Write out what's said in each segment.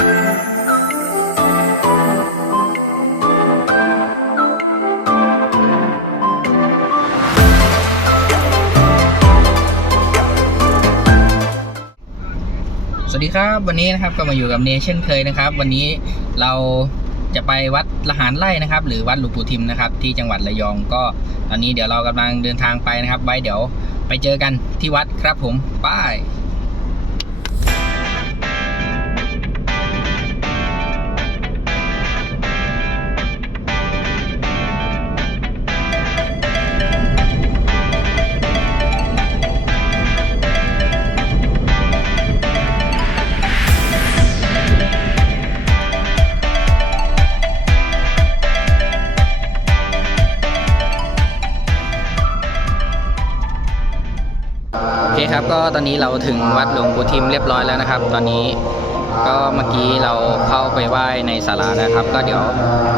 สวัสดีครับ วันนี้นะครับก็มาอยู่กับเนเช่นเคยนะครับ วันนี้เราจะไปวัดละหารไร่นะครับ หรือวัดหลวงปู่ทิมนะครับ ที่จังหวัดระยองก็ตอนนี้เดี๋ยวเรากำลังเดินทางไปนะครับ ไว้เดี๋ยวไปเจอกันที่วัดครับผมไป้าย ตอนนี้เราถึงวัดหลวงปู่ทิมเรียบร้อยแล้วนะครับ ตอนนี้ก็เมื่อกี้เราเข้าไปไหว้ในศาลานะครับ ก็เดี๋ยว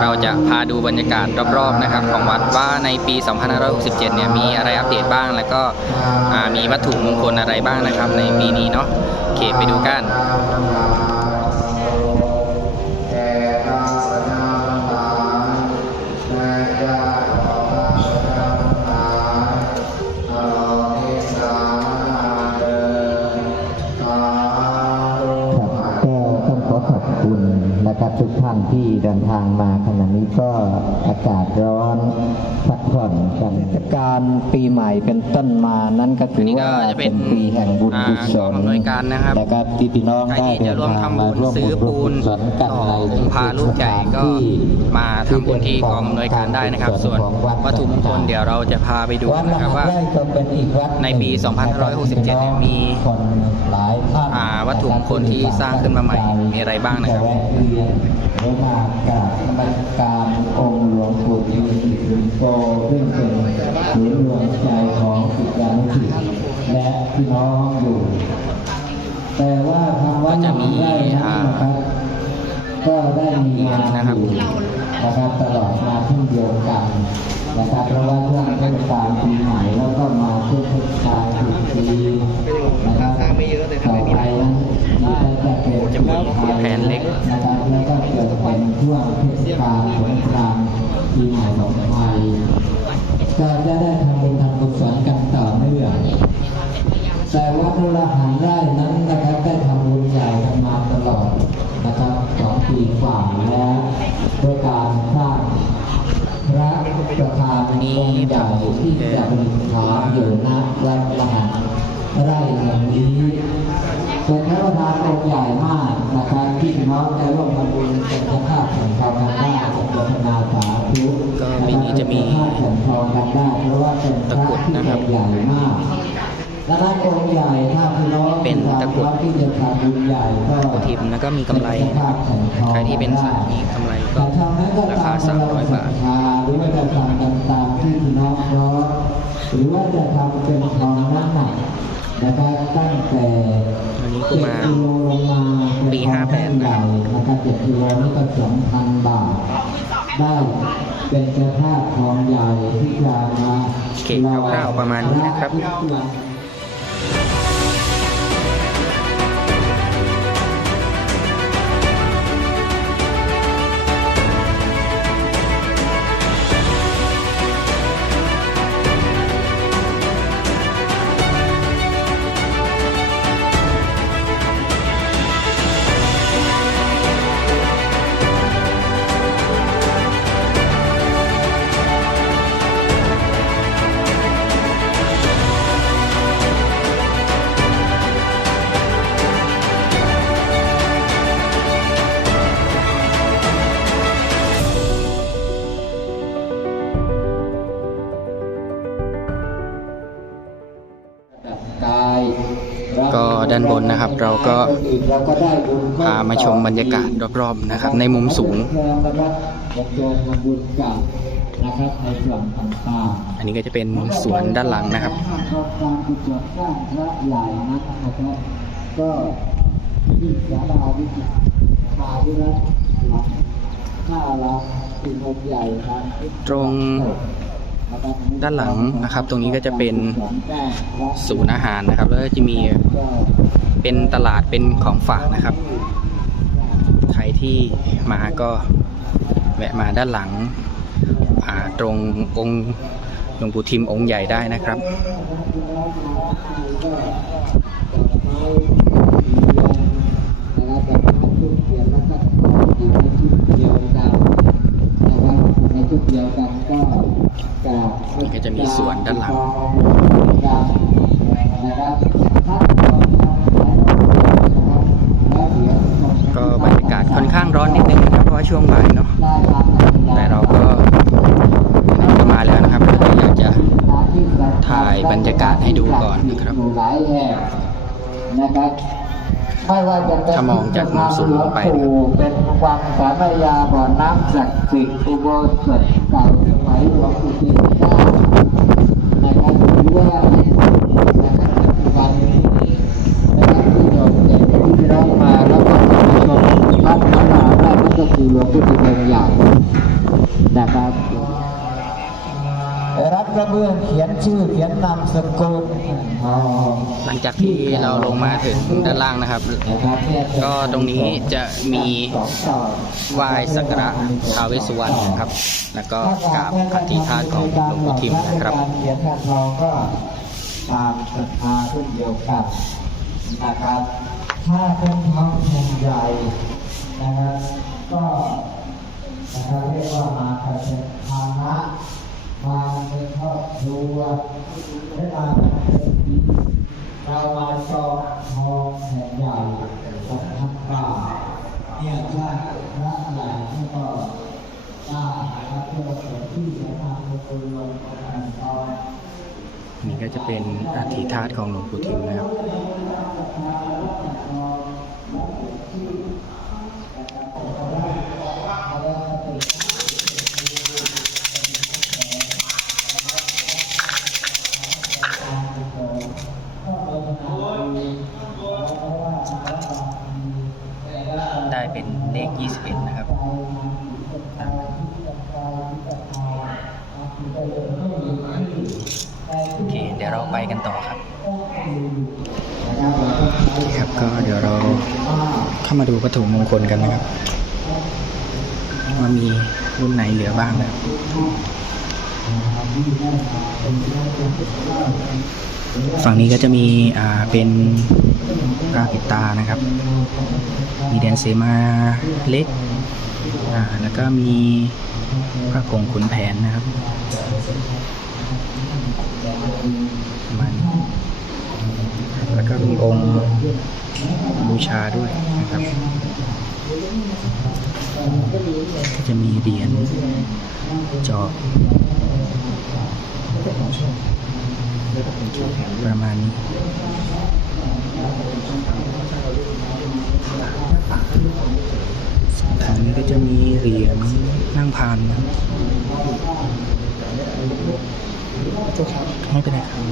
เราจะพาดูบรรยากาศรอบๆนะครับ ของวัดว่าในปี 2567 เนี่ยมีอะไรอัปเดตบ้าง แล้วก็มีวัตถุมงคลอะไรบ้างนะครับ ในปีนี้เนาะโอเคไปดูกัน อากาศร้อนพักผ่อนกัน กาลปีใหม่เป็นต้นมานั้นก็ถือนี่ก็ว่าจะเป็เป็นนปีแห่งบุญอ่ากุศกองลอำนวยการนะครับนะครับที่พี่น้องใครได้ที่เดิจะนร่วมทางทำมาบุญร่วมซื้อบุญร่วปูมนกุศลกันต่อในองค์พาลูกใหญ่ก็มาทำบุญที่กองอำนวยการได้นะครับ ส่วนวัตถุมงคลเดี๋ยวเราจะพาไปดูวัดนะครับว่ามหาไร่ก็เป็นอีกวัดหงในปี 2567เนี่ยมีคนหลายท่านอ่าวัตถุมงคลที่สร้างขึ้นมาใหม่มีอะไรบ้างนะครับจแวะเวียนหรือมากราบนมัสการองค์หลวงปู่ทิมหลวงโตซึ่งเป็นศูนย์รวมใจของศิษยานุศิษย์และพี่น้องอยู่ แต่ว่าทางวัดจะมีได้นั้นนะครับ ก็ได้มีงานนะครับอยู่นะครับตลอดมาเช่นเดียวกันนะครับเพราะว่าช่วงเทศกาลปีใหม่แล้วก็มาช่วงเทศกาลตรุษจีนนะครับต่อไปนั้นที่จะเป็นจะมีแผนเล็กนะครับแล้วก็เกิดเป็นช่วงเทศกาลสงกรานต์ปีใหม่ของไทย ก็จะได้ทำบุญทำกุศลกันต่อเนื่องแต่วัดละหันไร่นั้นนะครับได้ทำบุญใหญ่กันมาตลอดนะครับสองปีกว่าแล้วด้วยการสร้างพระประธานองค์ใหญ่ที่จะเป็นฐานอยู่ณวัดละหันไร่แห่งนี้ เป็นพระประธานองค์ใหญ่มากนะครับที่พี่น้องได้ร่วมทำบุญเป็นเจ้าภาพแห่งทองกันได้พัฒนาสาธุก็ปีนี้จะมีเป็นเจ้าภาพแห่งทองกันได้เพราะว่าเป็นพตะระกรุดที่นะครับใหญ่มากและนั้นองค์ใหญ่ถ้าพี่น้องเป็นตะกรุดที่จะทำบุญใหญ่ก็ปู่ทิมแล้วก็มีกำไรนะครับใครที่เป็นสายมีกำไรก็แต่ทำนั้นก็ราคาตม300บาทศรัทธหรือว่าจะทำกันตามที่พี่น้องพร้อมหรือว่าจะทำเป็นทองน้ำหนัก นะครับตั้งแต่อันนี้คือมาเจ็ดกิโลลงมาปีเป็นทอง58ใหญ่นะครับเจ็ดกิโลนี่ก็สองพันบาท ได้เป็นเจ้าภาพทองใหญ่ที่จะมาเก็บคร่าวๆประมาณนี้นะครับ ก็ด้านบนนะครับ เราก็พามาชมบรรยากาศรอบๆนะครับ ในมุมสูง อันนี้ก็จะเป็นสวนด้านหลังนะครับก็ที่ศาลาวิจิตราวิรัตหลังห้าลังเป็นองใหญ่ทางทิศตรง ด้านหลังนะครับ ตรงนี้ก็จะเป็นศูนย์อาหารนะครับ แล้วก็จะมีเป็นตลาดเป็นของฝากนะครับ ใครที่มาก็แวะมาด้านหลังตรงองค์หลวงปู่ทิมองค์ใหญ่ได้นะครับเดียวแล้วก็อยู่ในชุดเดียวกันนะครับในชุดเดียวกั นี่ก็จะมีสวนด้านหลังก็บรรยากาศค่อนข้างร้อนนิดนึงนะครับเพราะว่าช่วงบ่ายเนาะแต่เราก็ก็มาแล้วนะครับเราอยากจะถ่ายบรรยากาศให้ดูก่อนนะครับอยู่หลายแห่งนะครับไม่ว่าจะเป็นถ้ามองจากมุมสูงไปเป็นวังสามยาบ่อน้ำศักดิ์สิทธิ์อุโบสถเก่า หลวงปู่ทิมเจ้านะครับหรือว่านะครับปัจจุบันนี้นะครับที่โยมเด็กที่ได้มาแล้วก็มาชมพระมหาราชก็คือหลวงปู่ทิมองค์ใหญ่นะครับ รับกระเบื้องเขียนชื่อเขียนนามสกุลอ๋อหลังจากที่เราลงมาถึงด้านล่างนะครับนะครับเนี่ยก็ตรงนี้จะมีสองต่อไหว้สักการะท้าวเวสสุวรรณนะครับ แล้วก็กราบอธิษฐานของหลวงปู่ทิมนะครับการเขียนการทองก็ตามศรัทธาเช่นเดียวกันนะครับถ้าเป็นทองแผ่นใหญ่นะครับก็นะครับเรียกว่ามาเป็นภานะ มาเป็นครอบครัวและมาเป็นปีเรามาจองทองแผ่นใหญ่สองพันบาเนี่ยถ้าพระหญ่นี่ก็ได้นะครับเพื่อเปิดที่จะทำเป็นรวมของแผ่นทองนี่ก็จะเป็นอาธิษฐานของหลวงปู่ทิมนะครับ ได้ เป็นเลข 21 นะครับโอเค เดี๋ยวเราไปกันต่อครับครับก็เดี๋ยวเราเข้ามาดูวัตถุมงคลกันนะครับว่ามีรุ่นไหนเหลือบ้างนะครับฝั่งนี้ก็จะมีอ่าเป็นพระปิตานะครับ มีแดนเซมาเล็ก อ่า แล้วก็มีพระผงขุนแผนนะครับมาณนี้แล้วก็มีองค์บูชาด้วยนะครับก็จะมีเหรียญจอบประมาณนี้ ทางนี้ก็จะมีเหรียญนั่งพานนะไม่เป็นไรครับ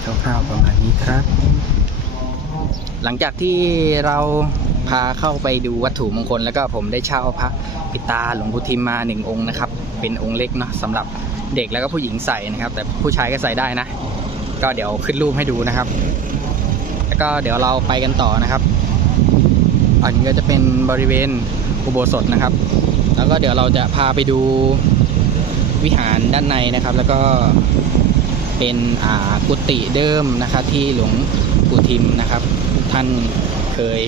เคคร่าวๆประมาณนี้ครับ หลังจากที่เราพาเข้าไปดูวัตถุมงคลแล้วก็ผมได้เช่าพระปิตาหลวงปู่ทิมมาหนึ่งองค์นะครับ เป็นองค์เล็กเนาะสำหรับ เด็กแล้วก็ผู้หญิงใส่นะครับ แต่ผู้ชายก็ใส่ได้นะ ก็เดี๋ยวขึ้นรูปให้ดูนะครับ แล้วก็เดี๋ยวเราไปกันต่อนะครับ อันนี้ก็จะเป็นบริเวณอุโบสถนะครับ แล้วก็เดี๋ยวเราจะพาไปดูวิหารด้านในนะครับ แล้วก็เป็นอ่ากุฏิเดิมนะครับที่หลวงปู่ทิมนะครับ ท่านเคย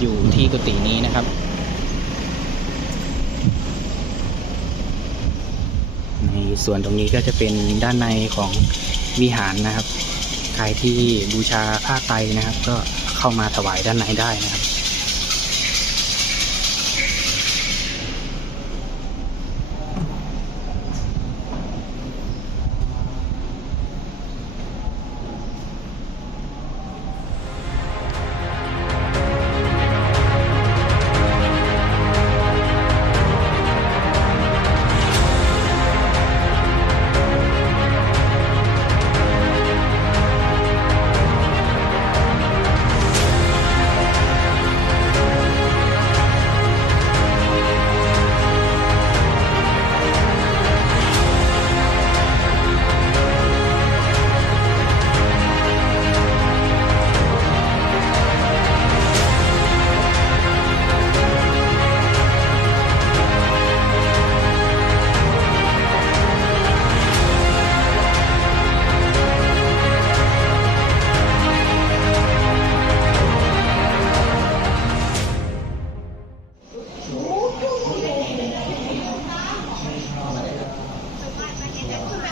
อยู่ที่กุฏินี้นะครับ ใน ส่วนตรงนี้ก็จะเป็นด้านในของวิหารนะครับ ใครที่บูชาผ้าไตรนะครับ ก็เข้ามาถวายด้านในได้นะครับ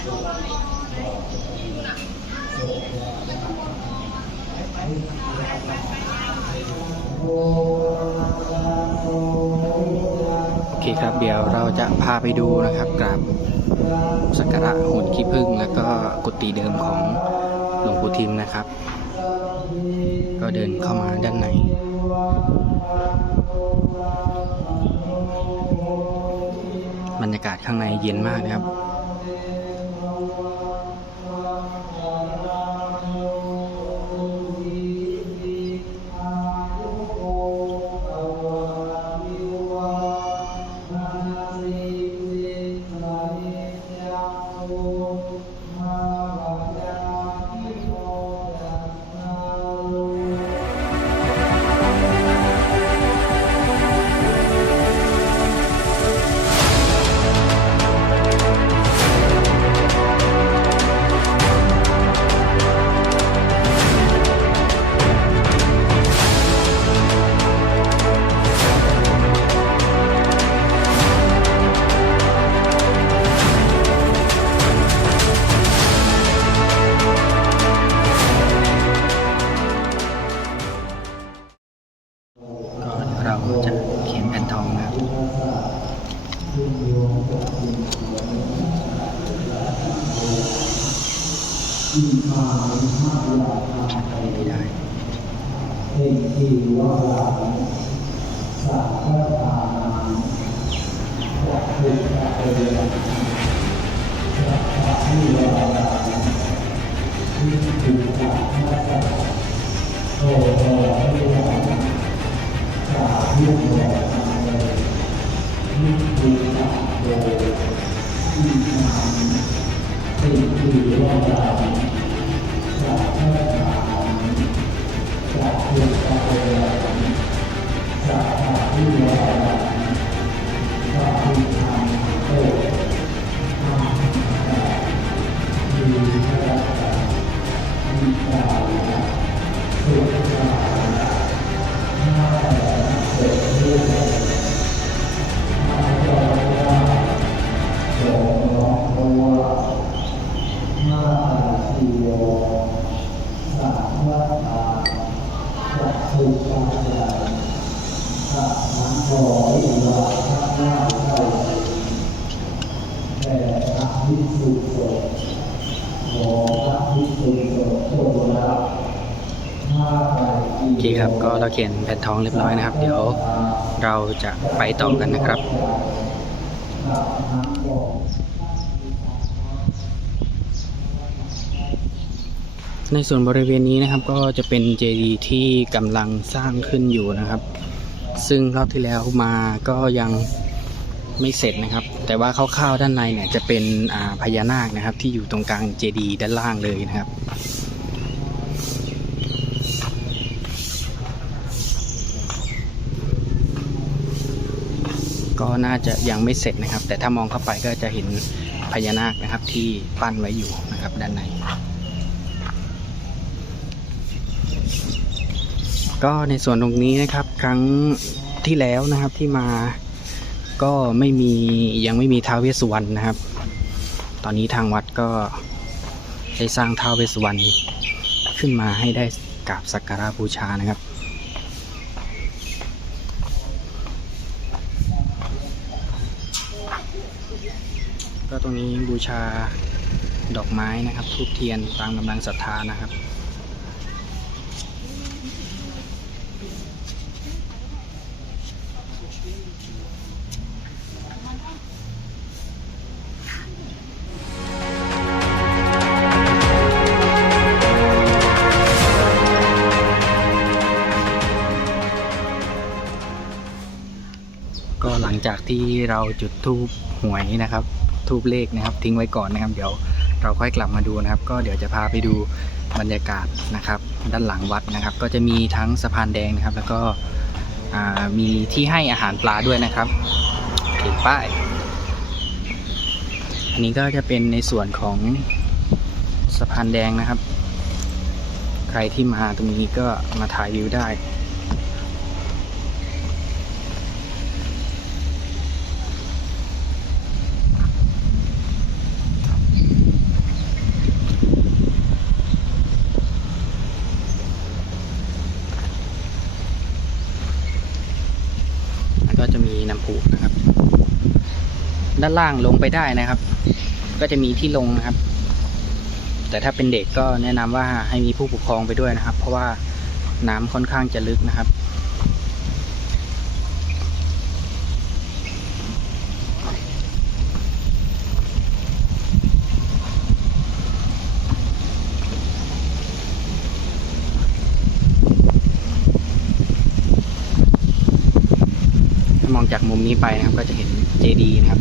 โอเคครับเดี๋ยวเราจะพาไปดูนะครับกราบสักการะหุ่นขี้ผึ้งแล้วก็กุฏิเดิมของหลวงปู่ทิมนะครับ ก็เดินเข้ามาด้านในบรรยากาศข้างในเย็นมากนะครับ Thank you. โอเคครับก็เราเขียนแผ่นทองเรียบร้อยนะครับ เดี๋ยวเราจะไปต่อกันนะครับในส่วนบริเวณนี้นะครับก็จะเป็นเจดีย์ที่กำลังสร้างขึ้นอยู่นะครับ ซึ่งรอบที่แล้วมาก็ยัง ไม่เสร็จนะครับ แต่ว่าคร่าวๆด้านในเนี่ยจะเป็นพญานาคนะครับ ที่อยู่ตรงกลางเจดีย์ด้านล่างเลยนะครับก็น่าจะยังไม่เสร็จนะครับ แต่ถ้ามองเข้าไปก็จะเห็นพญานาคนะครับที่ปั้นไว้อยู่นะครับด้านใน ก็ในส่วนตรงนี้นะครับครั้งที่แล้วนะครับที่มา ก็ไม่มียังไม่มีท้าวเวสสุวรรณนะครับ ตอนนี้ทางวัดก็ได้สร้างท้าวเวสสุวรรณขึ้นมาให้ได้กราบสักการะบูชานะครับก็ตรงนี้บูชาดอกไม้นะครับทูบเทียนตามกำลังศรัทธานะครับ จากที่เราจุดทูบหวยนะครับ ทูบเลขนะครับ ทิ้งไว้ก่อนนะครับ เดี๋ยวเราค่อยกลับมาดูนะครับ ก็เดี๋ยวจะพาไปดูบรรยากาศนะครับ ด้านหลังวัดนะครับ ก็จะมีทั้งสะพานแดงนะครับ แล้วก็มีที่ให้อาหารปลาด้วยนะครับโอเคป้าย อันนี้ก็จะเป็นในส่วนของสะพานแดงนะครับ ใครที่มาตรงนี้ก็มาถ่ายวิวได้ ด้านล่างลงไปได้นะครับ ก็จะมีที่ลงนะครับ แต่ถ้าเป็นเด็กก็แนะนำว่าให้มีผู้ปกครองไปด้วยนะครับ เพราะว่าน้ำค่อนข้างจะลึกนะครับถ้ามองจากมุมนี้ไปนะครับก็จะเห็น เจดีย์นะครับ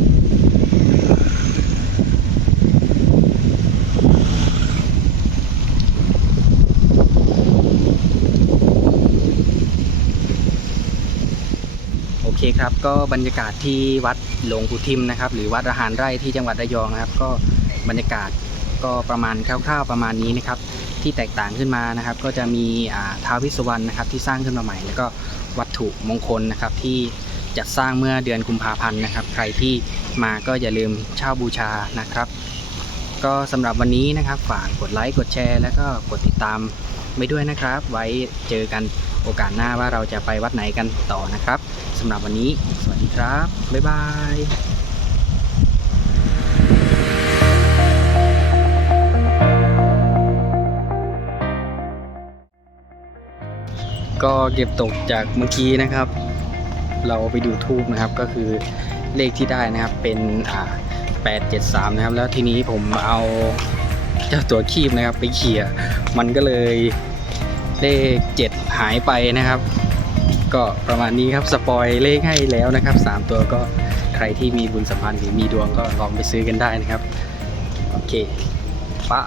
โอเคครับก็บรรยากาศที่วัดหลวงปู่ทิมนะครับ หรือวัดระหารไร่ที่จังหวัดระยองนะครับ ก็บรรยากาศก็ประมาณคร่าวๆประมาณนี้นะครับ ที่แตกต่างขึ้นมานะครับ ก็จะมีท้าววิสวรรณนะครับที่สร้างขึ้นมาใหม่ แล้วก็วัตถุมงคลนะครับที่ จัดสร้างเมื่อเดือนกุมภาพันธ์นะครับ ใครที่มาก็อย่าลืมเช่าบูชานะครับ ก็สำหรับวันนี้นะครับฝากกดไลค์กดแชร์ แล้วก็กดติดตามไว้ด้วยนะครับ ไว้เจอกันโอกาสหน้าว่าเราจะไปวัดไหนกันต่อนะครับสำหรับวันนี้ สวัสดีครับ บ๊ายบายก็เก็บตกจากเมื่อกี้นะครับ เราไปดูทูบนะครับก็คือเลขที่ได้นะครับเป็นอ่า873 นะครับ แล้วทีนี้ผมเอาเจ้าตัวคีบนะครับ ไปเขี่ยมันก็เลยเลข 7 หายไปนะครับ ก็ประมาณนี้ครับสปอยเลขให้แล้วนะครับ 3 ตัวก็ใครที่มีบุญสัมพันธ์หรือมีดวงก็ลองไปซื้อกันได้นะครับ โอเคบา